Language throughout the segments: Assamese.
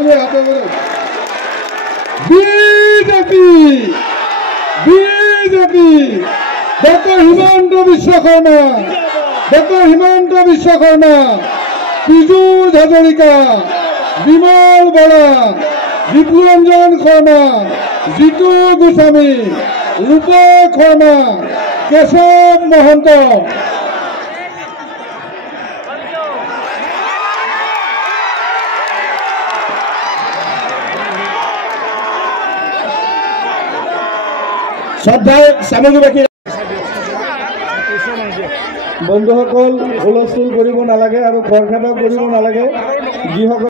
সকলে হাতে কৰে BJP BJP doctor Himanta Biswakarma doctor Himanta Biswakarma Pijush Hazarika Bimal Bora Dipuranjan Sarma Jitu Goswami Rupak Sarma Keshab Mahanta শ্ৰদ্ধাৰ সামগ্ৰী বন্ধুসকল হুলস্থুল কৰিব নালাগে আৰু খৰখাটাও কৰিব নালাগে যিসকল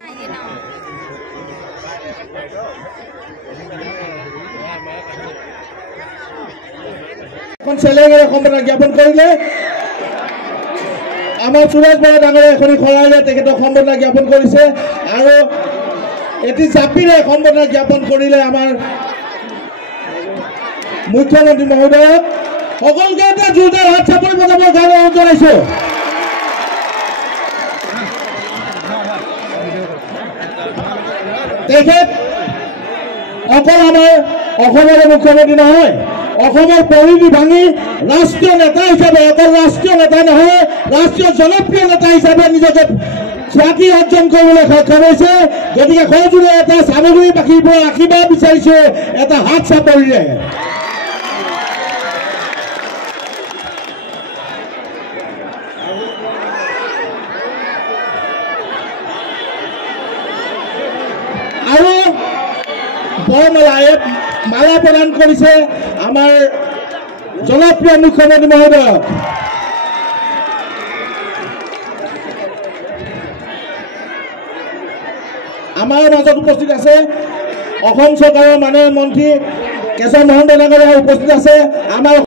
এখন চেলেঙেৰে সম্বৰ্ধনা জ্ঞাপন কৰিলে আমাৰ সুৰেশ বৰা ডাঙৰে এখনি খৰাইলে তেখেতক সম্বৰ্ধনা জ্ঞাপন কৰিছে আৰু এটি জাপিৰে সম্বৰ্ধনা জ্ঞাপন কৰিলে আমাৰ মুখ্যমন্ত্ৰী মহোদয়ক সকলকে এটা জোৰদাৰ হাত চাপৰি বজাবৰ কাৰণে অনুৰোধ জনাইছো তেখেত অকল আমাৰ অসমৰ মুখ্যমন্ত্ৰী নহয় অসমৰ পৰিধি ভাঙি ৰাষ্ট্ৰীয় নেতা হিচাপে অকল ৰাষ্ট্ৰীয় নেতা নহয় ৰাষ্ট্ৰীয় জনপ্ৰিয় নেতা হিচাপে নিজকে খ্যাতি অৰ্জন কৰিবলৈ সক্ষম হৈছে গতিকে সজোৰে এটা সামগ্ৰী বাকীৰ পৰা আশীৰ্বাদ বিচাৰিছো এটা হাত চাপৰিৰে আৰু বৰমালায়ে মালা প্ৰদান কৰিছে আমাৰ জনপ্ৰিয় মুখ্যমন্ত্ৰী মহোদয়ক আমাৰ মাজত উপস্থিত আছে অসম চৰকাৰৰ মাননীয় মন্ত্ৰী কেশৱ মহন্ত ডাঙৰীয়া উপস্থিত আছে আমাৰ